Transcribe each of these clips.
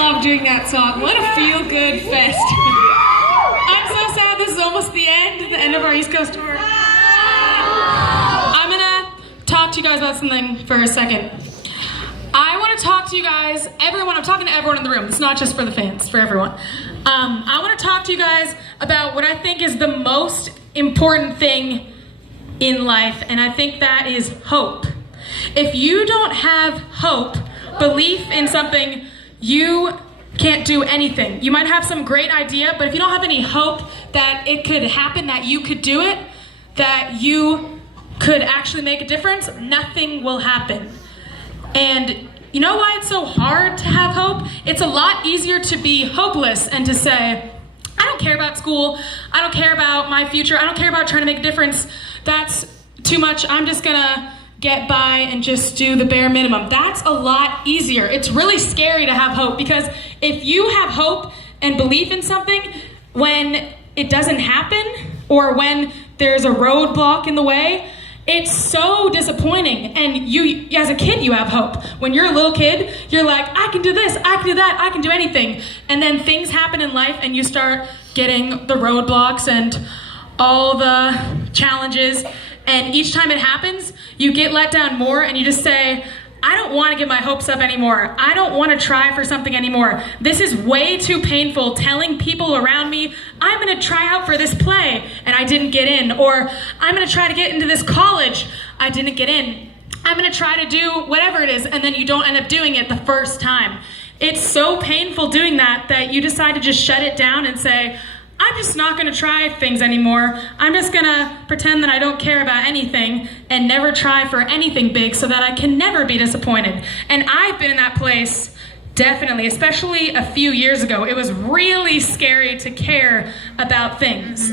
love doing that song. What a feel-good fest. I'm so sad this is almost the end of our East Coast tour. I'm gonna talk to you guys about something for a second. I want to talk to you guys, everyone, I'm talking to everyone in the room. It's not just for the fans, for everyone. I want to talk to you guys about what I think is the most important thing in life, and I think that is hope. If you don't have hope, belief in something, you can't do anything. You might have some great idea, but if you don't have any hope that it could happen, that you could do it, that you could actually make a difference, nothing will happen. And you know why it's so hard to have hope? It's a lot easier to be hopeless and to say, I don't care about school, I don't care about my future, I don't care about trying to make a difference, that's too much, I'm just gonna get by and just do the bare minimum. That's a lot easier. It's really scary to have hope, because if you have hope and belief in something, when it doesn't happen or when there's a roadblock in the way, it's so disappointing. And you, as a kid, you have hope. When you're a little kid, you're like, I can do this, I can do that, I can do anything. And then things happen in life and you start getting the roadblocks and all the challenges. And each time it happens, you get let down more and you just say, I don't want to get my hopes up anymore. I don't want to try for something anymore. This is way too painful, telling people around me, I'm going to try out for this play and I didn't get in. Or I'm going to try to get into this college, I didn't get in. I'm going to try to do whatever it is, and then you don't end up doing it the first time. It's so painful doing that you decide to just shut it down and say, I'm just not gonna try things anymore. I'm just gonna pretend that I don't care about anything and never try for anything big so that I can never be disappointed. And I've been in that place, definitely, especially a few years ago. It was really scary to care about things.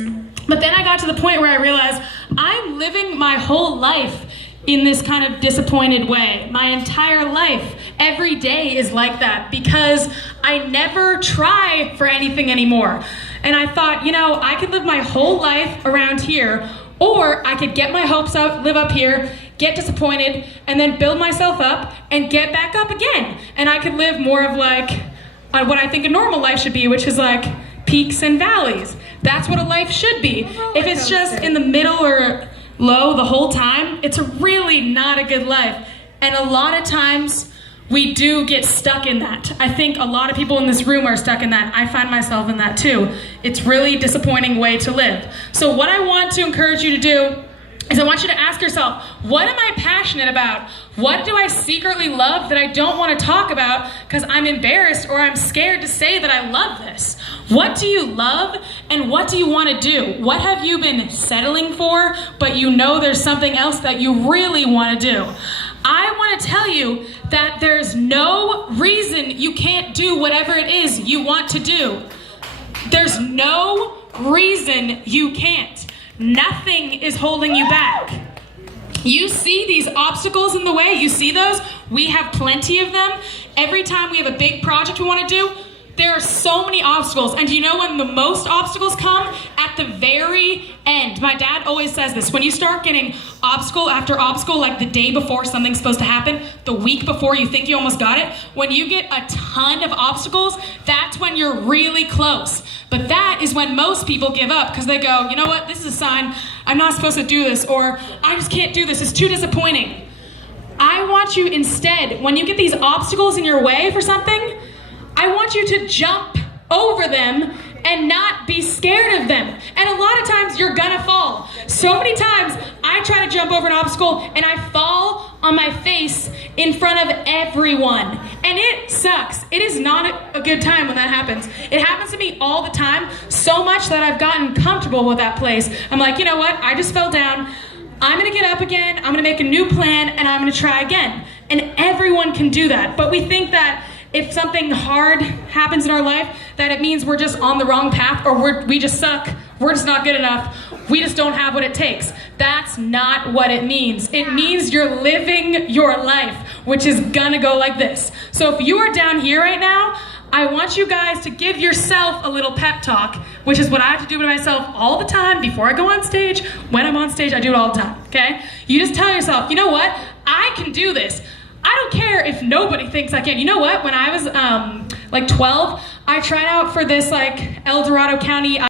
But then I got to the point where I realized I'm living my whole life in this kind of disappointed way. My entire life, every day is like that because I never try for anything anymore. And I thought, you know, I could live my whole life around here, or I could get my hopes up, live up here, get disappointed, and then build myself up and get back up again. And I could live more of like what I think a normal life should be, which is like peaks and valleys. That's what a life should be. If it's just in the middle or low the whole time, it's really not a good life. And a lot of times we do get stuck in that. I think a lot of people in this room are stuck in that. I find myself in that too. It's really a disappointing way to live. So what I want to encourage you to do is I want you to ask yourself, what am I passionate about? What do I secretly love that I don't want to talk about because I'm embarrassed or I'm scared to say that I love this? What do you love and what do you want to do? What have you been settling for, but you know there's something else that you really want to do? I want to tell you that there's no reason you can't do whatever it is you want to do. There's no reason you can't. Nothing is holding you back. You see these obstacles in the way, you see those? We have plenty of them. Every time we have a big project we want to do, there are so many obstacles. And do you know when the most obstacles come? At the very end. My dad always says this, when you start getting obstacle after obstacle, like the day before something's supposed to happen, the week before you think you almost got it, when you get a ton of obstacles, that's when you're really close. But that is when most people give up because they go, you know what, this is a sign I'm not supposed to do this, or I just can't do this, it's too disappointing. I want you instead, when you get these obstacles in your way for something, I want you to jump over them and not be scared of them. And a lot of times you're gonna fall. So many times I try to jump over an obstacle and I fall on my face in front of everyone. And it sucks. It is not a good time when that happens. It happens to me all the time, so much that I've gotten comfortable with that place. I'm like, you know what? I just fell down. I'm gonna get up again, I'm gonna make a new plan, and I'm gonna try again. And everyone can do that. But we think that if something hard happens in our life, that it means we're just on the wrong path, or we just suck, we're just not good enough, we just don't have what it takes. That's not what it means. It means you're living your life, which is gonna go like this. So if you are down here right now, I want you guys to give yourself a little pep talk, which is what I have to do to myself all the time before I go on stage. When I'm on stage, I do it all the time, okay? You just tell yourself, you know what? I can do this. I don't care if nobody thinks I can. You know what? When I was like 12, I tried out for this like El Dorado County